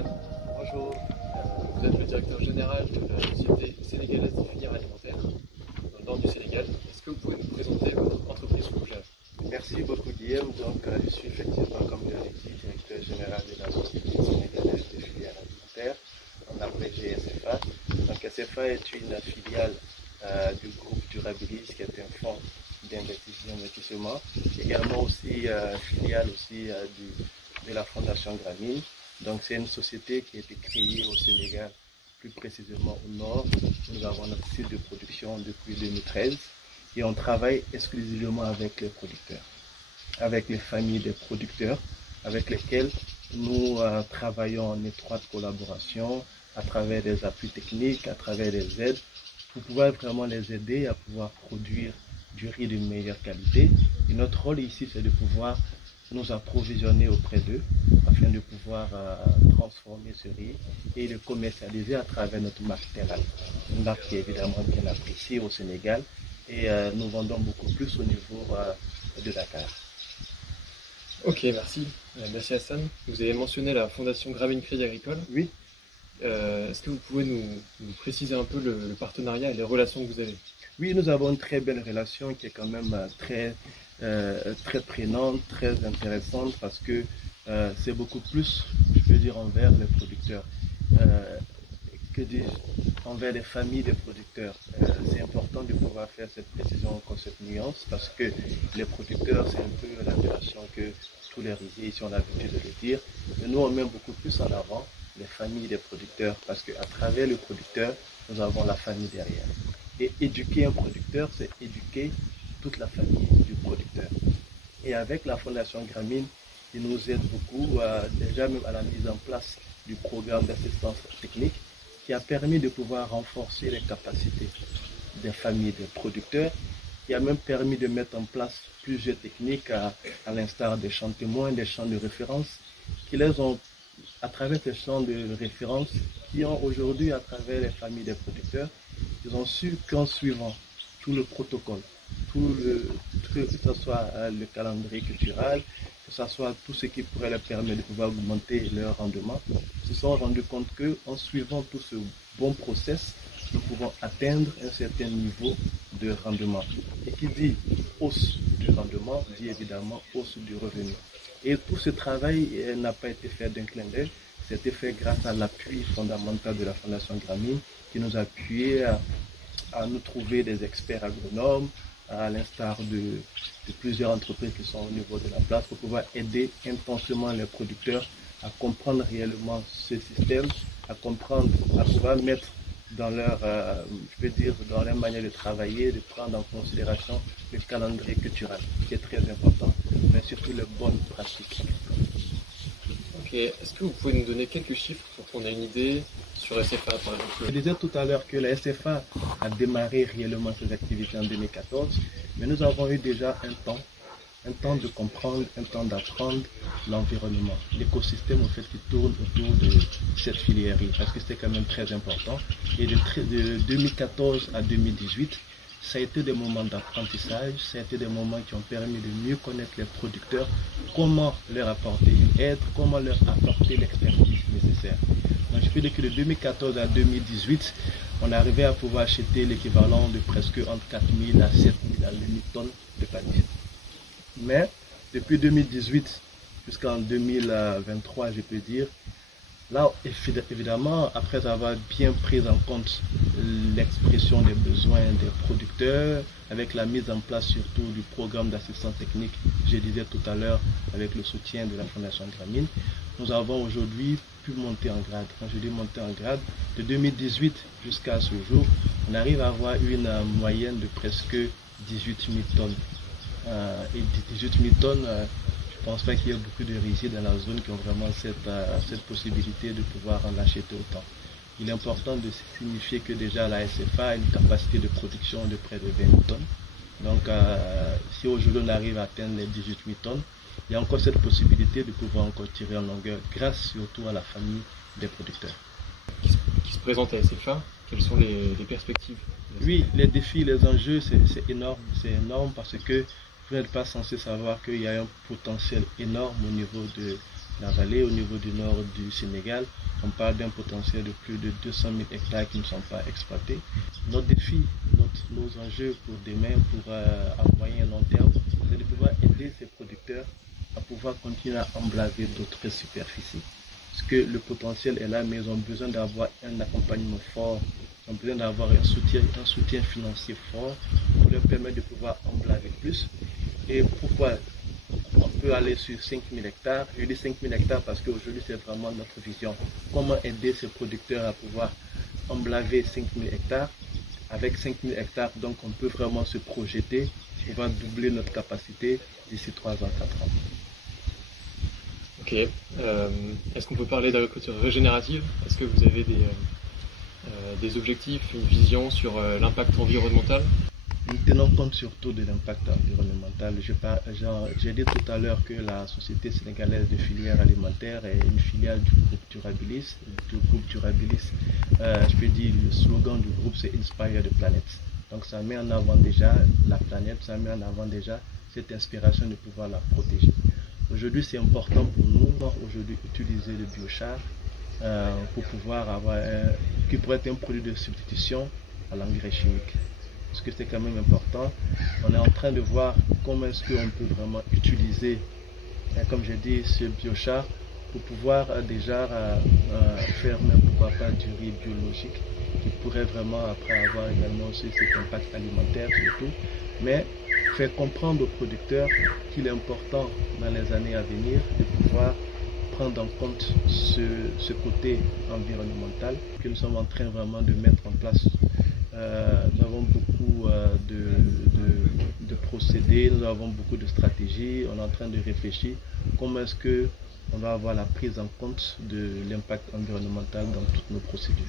Stéphane. Bonjour. Vous êtes le directeur général de la Société sénégalaise des filières alimentaires dans le nord du Sénégal. Est-ce que vous pouvez nous présenter votre entreprise fougère? Merci beaucoup Guillaume. Donc, je suis effectivement, comme je l'ai dit, directeur général de la Société sénégalaise des filières alimentaires, en abrégé SFA. Donc SFA est une filiale du groupe Durabilis, qui est un fonds d'investissement, également aussi filiale aussi de la Fondation Grameen. Donc c'est une société qui a été créée au Sénégal, plus précisément au nord. Nous avons notre site de production depuis 2013 et on travaille exclusivement avec les producteurs, avec les familles des producteurs avec lesquels nous travaillons en étroite collaboration à travers des appuis techniques, à travers des aides, pour pouvoir vraiment les aider à pouvoir produire du riz de meilleure qualité. Et notre rôle ici, c'est de pouvoir nous approvisionner auprès d'eux afin de pouvoir transformer ce riz et le commercialiser à travers notre marque Terral, une marque qui est évidemment bien appréciée au Sénégal et nous vendons beaucoup plus au niveau de Dakar. Ok, merci. Merci Hassan. Vous avez mentionné la Fondation Grameen Crédit Agricole. Oui. Est-ce que vous pouvez nous préciser un peu le partenariat et les relations que vous avez? Oui, nous avons une très belle relation qui est quand même très prenante, très intéressante parce que c'est beaucoup plus, je peux dire, envers les producteurs que envers les familles des producteurs. C'est important de pouvoir faire cette précision, cette nuance, parce que les producteurs, c'est un peu l'appellation que tous les riziers ici ont l'habitude de le dire. Mais nous, on met beaucoup plus en avant les familles des producteurs, parce qu'à travers le producteur, nous avons la famille derrière. Et éduquer un producteur, c'est éduquer toute la famille du producteur. Et avec la Fondation Grameen, ils nous aident beaucoup, déjà même à la mise en place du programme d'assistance technique, qui a permis de pouvoir renforcer les capacités des familles des producteurs, qui a même permis de mettre en place plusieurs techniques à l'instar des champs témoins, des champs de référence, qui les ont, à travers ces champs de référence, qui ont aujourd'hui, à travers les familles des producteurs, ils ont su qu'en suivant tout le protocole, que ce soit le calendrier culturel, que ce soit tout ce qui pourrait leur permettre de pouvoir augmenter leur rendement, se sont rendus compte qu'en suivant tout ce bon process, nous pouvons atteindre un certain niveau de rendement. Et qui dit hausse du rendement, dit évidemment hausse du revenu. Et tout ce travail n'a pas été fait d'un clin d'œil, c'était fait grâce à l'appui fondamental de la Fondation Grameen, qui nous a appuyé à nous trouver des experts agronomes, à l'instar de plusieurs entreprises qui sont au niveau de la place, pour pouvoir aider intensément les producteurs à comprendre réellement ce système, à comprendre, à pouvoir mettre dans leur, je peux dire, dans leur manière de travailler, de prendre en considération le calendrier culturel, qui est très important, mais surtout les bonnes pratiques. Ok, est-ce que vous pouvez nous donner quelques chiffres pour qu'on ait une idée sur SFA par exemple? Je disais tout à l'heure que la SFA a démarré réellement ses activités en 2014, mais nous avons eu déjà un temps de comprendre, un temps d'apprendre l'environnement, l'écosystème au fait qui tourne autour de cette filièrerie, parce que c'est quand même très important. Et de 2014 à 2018, ça a été des moments d'apprentissage, ça a été des moments qui ont permis de mieux connaître les producteurs, comment leur apporter une aide, comment leur apporter l'expertise nécessaire. Donc je peux dire que de 2014 à 2018, on arrivait à pouvoir acheter l'équivalent de presque entre 4 000 à 7 000 à 8 000 tonnes de panier. Mais depuis 2018 jusqu'en 2023, je peux dire, là, évidemment, après avoir bien pris en compte l'expression des besoins des producteurs, avec la mise en place surtout du programme d'assistance technique, je disais tout à l'heure, avec le soutien de la Fondation Grameen, nous avons aujourd'hui pu monter en grade. Quand je dis monter en grade, de 2018 jusqu'à ce jour, on arrive à avoir une moyenne de presque 18 000 tonnes. Et 18 000 tonnes, je ne pense pas qu'il y ait beaucoup de riziers dans la zone qui ont vraiment cette possibilité de pouvoir en acheter autant. Il est important de signifier que déjà la SFA a une capacité de production de près de 20 000 tonnes. Donc si aujourd'hui on arrive à atteindre les 18 000 tonnes, il y a encore cette possibilité de pouvoir encore tirer en longueur grâce surtout à la famille des producteurs. Qui se présente à SFA, quelles sont les perspectives? Oui, les défis, les enjeux, c'est énorme parce que vous n'êtes pas censé savoir qu'il y a un potentiel énorme au niveau la vallée, au niveau du nord du Sénégal. On parle d'un potentiel de plus de 200 000 hectares qui ne sont pas exploités. Notre défi, nos enjeux pour demain, à moyen et long terme, c'est de pouvoir aider ces producteurs à pouvoir continuer à emblaver d'autres superficies. Parce que le potentiel est là, mais ils ont besoin d'avoir un accompagnement fort, ils ont besoin d'avoir un soutien financier fort pour leur permettre de pouvoir emblaver plus. Et pourquoi on peut aller sur 5 000 hectares? Je dis 5 000 hectares parce qu'aujourd'hui c'est vraiment notre vision. Comment aider ces producteurs à pouvoir emblaver 5 000 hectares? Avec 5 000 hectares, donc on peut vraiment se projeter, on va doubler notre capacité d'ici 3 ans, 4 ans. Ok. Est-ce qu'on peut parler d'agriculture régénérative? Est-ce que vous avez des objectifs, une vision sur l'impact environnemental? Nous tenons compte surtout de l'impact environnemental. J'ai dit tout à l'heure que la Société sénégalaise de filière alimentaire est une filiale du groupe Durabilis. Je peux dire le slogan du groupe c'est Inspire the Planet. Donc ça met en avant déjà la planète, ça met en avant déjà cette inspiration de pouvoir la protéger. Aujourd'hui c'est important pour nous aujourd'hui utiliser le biochar pour pouvoir avoir qui pourrait être un produit de substitution à l'engrais chimique. Parce que c'est quand même important. On est en train de voir comment est-ce qu'on peut vraiment utiliser, comme j'ai dit, ce biochar pour pouvoir déjà faire même pourquoi pas du riz biologique qui pourrait vraiment après avoir également aussi cet impact alimentaire surtout, mais faire comprendre aux producteurs qu'il est important dans les années à venir de pouvoir prendre en compte ce côté environnemental que nous sommes en train vraiment de mettre en place. Nous avons beaucoup de procédés, nous avons beaucoup de stratégies, on est en train de réfléchir comment est-ce qu'on va avoir la prise en compte de l'impact environnemental dans toutes nos procédures.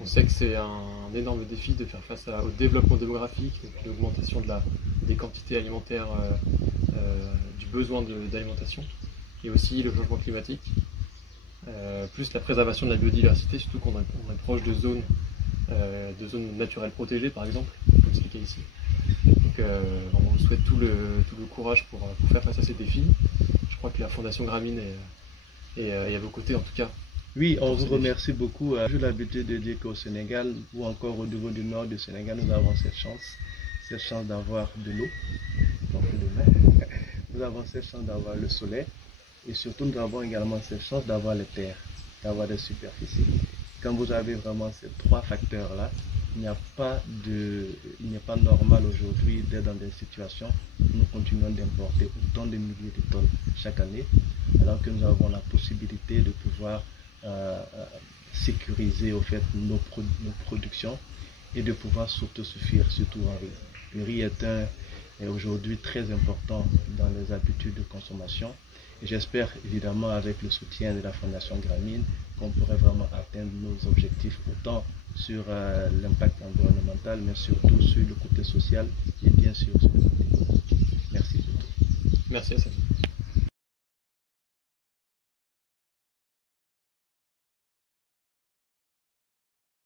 On sait que c'est un énorme défi de faire face au développement démographique, l'augmentation des quantités alimentaires, du besoin d'alimentation, et aussi le changement climatique, plus la préservation de la biodiversité, surtout qu'on est proche de zones naturelles protégées par exemple, comme c'est le cas ici. Donc on vous souhaite tout le courage pour faire face à ces défis. Je crois que la Fondation Grameen est à vos côtés en tout cas. Oui, on vous remercie beaucoup. J'ai l'habitude de dire qu'au Sénégal, ou encore au niveau du nord du Sénégal, nous avons cette chance d'avoir de l'eau, donc de mer. Nous avons cette chance d'avoir le soleil, et surtout nous avons également cette chance d'avoir les terres, d'avoir des superficies. Quand vous avez vraiment ces trois facteurs-là, il n'est pas normal aujourd'hui d'être dans des situations où nous continuons d'importer autant de milliers de tonnes chaque année, alors que nous avons la possibilité de pouvoir sécuriser au fait nos productions et de pouvoir s'autosuffire, surtout en riz. Le riz est aujourd'hui très important dans les habitudes de consommation. Et j'espère évidemment avec le soutien de la Fondation Grameen qu'on pourrait vraiment atteindre nos objectifs autant sur l'impact environnemental mais surtout sur le côté social et bien sûr sur le côté économique. Merci surtout. Merci à vous.